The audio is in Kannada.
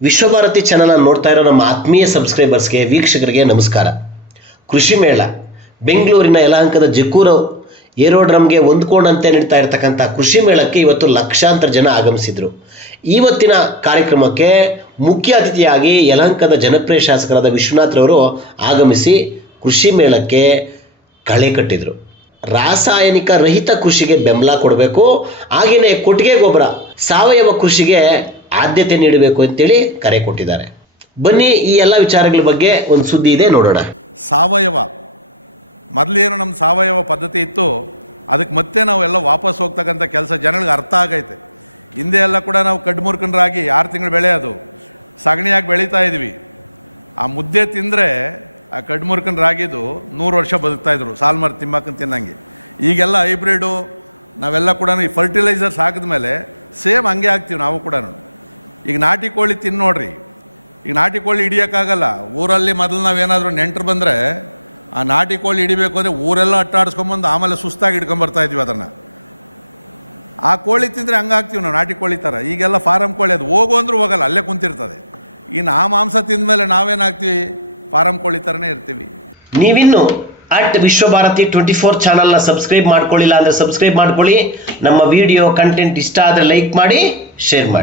ವಿಶ್ವಭಾರತಿ ಚಾನಲ್ ನೋಡ್ತಾ ಇರೋ ನಮ್ಮ ಆತ್ಮೀಯ ಸಬ್ಸ್ಕ್ರೈಬರ್ಸ್ಗೆ, ವೀಕ್ಷಕರಿಗೆ ನಮಸ್ಕಾರ. ಕೃಷಿ ಮೇಳ. ಬೆಂಗಳೂರಿನ ಯಲಹಂಕದ ಜಕ್ಕೂರು ಏರೋಡ್ರಮ್ಗೆ ಹೊಂದ್ಕೊಂಡಂತೆ ನೀಡ್ತಾ ಇರತಕ್ಕಂಥ ಕೃಷಿ ಮೇಳಕ್ಕೆ ಇವತ್ತು ಲಕ್ಷಾಂತರ ಜನ ಆಗಮಿಸಿದ್ರು. ಇವತ್ತಿನ ಕಾರ್ಯಕ್ರಮಕ್ಕೆ ಮುಖ್ಯ ಅತಿಥಿಯಾಗಿ ಯಲಹಂಕದ ಜನಪ್ರಿಯ ಶಾಸಕರಾದ ವಿಶ್ವನಾಥ್ರವರು ಆಗಮಿಸಿ ಕೃಷಿ ಮೇಳಕ್ಕೆ ಕಳೆ ಕಟ್ಟಿದ್ರು. ರಾಸಾಯನಿಕ ರಹಿತ ಕೃಷಿಗೆ ಬೆಂಬಲ ಕೊಡಬೇಕು. ಹಾಗೆಯೇ ಕೊಟ್ಟಿಗೆ ಗೊಬ್ಬರ, ಸಾವಯವ ಕೃಷಿಗೆ ಆದ್ಯತೆ ನೀಡಬೇಕು ಅಂತೇಳಿ ಕರೆ ಕೊಟ್ಟಿದ್ದಾರೆ. ಬನ್ನಿ ಈ ಎಲ್ಲ ವಿಚಾರಗಳ ಬಗ್ಗೆ ಒಂದು ಸುದ್ದಿ ಇದೆ ನೋಡೋಣ. ಸಾವಯವ. ಮೊದಲೇನು ನಮ್ಮ ಸಾವಯವ ಪದ್ಧತಿ ಇತ್ತು, ಅದಕ್ಕೆ ಮತ್ತೆ ನಾವು ಎಲ್ಲ ವಾಪಸ್ ಹೋಗ್ತಕ್ಕಂಥ ಕೆಲಸ ಜನಗಳಿಗೆ ಅರ್ಥ ಆಗೈತೆ. ಹಿಂದೆ ಎಲ್ಲ ಕೂಡ ನಾವು ಕಡ್ಮುರ್ಕಂಡ್ರಾಗಿ ಆರು ತಿಂಗಳು ಬೆಳೆ ಅದು. ಸಗಣಿಯಾಗಿ ಬೆಳೀತಾ ಇದ್ವಿ. ಆ ಮುದ್ದೆ ತಿಂದರೆ ಆ ಕಡ್ಮುರ್ಕನ್ ರಾಗಿದು ನೂರು ವರ್ಷ ಬದುಕ್ತಾಯಿದ್ರು ಸಾಲ್ಮರ್ ತಿಮ್ಮಕ್ಕನ್ ತಿನ್ನಂಗೆ. ಈಗೆಲ್ಲ ಹೈಬ್ರಿಡು, ನಾವೆಲ್ಲ ಕೂಡ ಈ ಫರ್ಟಿಲೈಸರ್ಸ್ ಹಾಕಿದ್ಮೇಲೆ ಸೇಮ್ ಹಂಗೆ ಹಾಕ್ತೀವಿ ನಾವು ಕೂಡ ಈಗ ನಾಟಿ ಕೋಳಿ ತಿನ್ನು ನೋಡ್ರಿ. ಈಗ ನಾಟಿ ಕೋಳಿ ಹಿಡಿಯೋಕ್ಕಾಗಲ್ಲ. ಊರಲ್ಲಿ ಮೊದಲು ನಾವೇನಾದರೂ ನೆಂಟರು ಬಂದರೆ ಆ ನಾಟಿ ಕೋಳಿ ಹಿಡಿಬೇಕು ಅಂದರೆ ಊರೆಲ್ಲ ಅಟ್ಟಾಡಿಸ್ಕೊಂಬಂದು ಆಮೇಲೆ ಸುಸ್ತಾಗಿ ಹಿಡ್ಕೊಂಬರ್ತಾ ಇದ್ವಿ ಅದನ್ನು. ಆ ಕೋಳಿ ತಿಂದರೆ ಹಂಗಾಗ್ತೀವಿ ನಾವು, ನಾಟಿ ಕೋಳಿ ಥರ ಈಗೆಲ್ಲ ಫಾರಮ್ ಕೋಳಿ ಅದು. ಹೋಗು ಅಂದರೂ ಹೋಗಲ್ಲ, ಅಲ್ಲೇ ಕುಂತಿರ್ತದೆ. ಇನ್ನು ಆ ಮಾಂಸ ತಿಂದಮೇಲೆ ನಾವೇನಾಗ್ತೀವಿ? ಫಾರಂ ಕೋಳಿ ಥರನೇ ಇರ್ತೀವಿ. ನೀವಿನ್ನು ಅಟ್ ವಿಶ್ವಭಾರತಿ ಟ್ವೆಂಟಿ ಫೋರ್ ಚಾನಲ್ನ ಸಬ್ಸ್ಕ್ರೈಬ್ ಮಾಡ್ಕೊಳ್ಳಿಲ್ಲ ಅಂದರೆ ಸಬ್ಸ್ಕ್ರೈಬ್ ಮಾಡ್ಕೊಳ್ಳಿ. ನಮ್ಮ ವಿಡಿಯೋ ಕಂಟೆಂಟ್ ಇಷ್ಟ ಆದರೆ ಲೈಕ್ ಮಾಡಿ, ಶೇರ್ ಮಾಡಿ.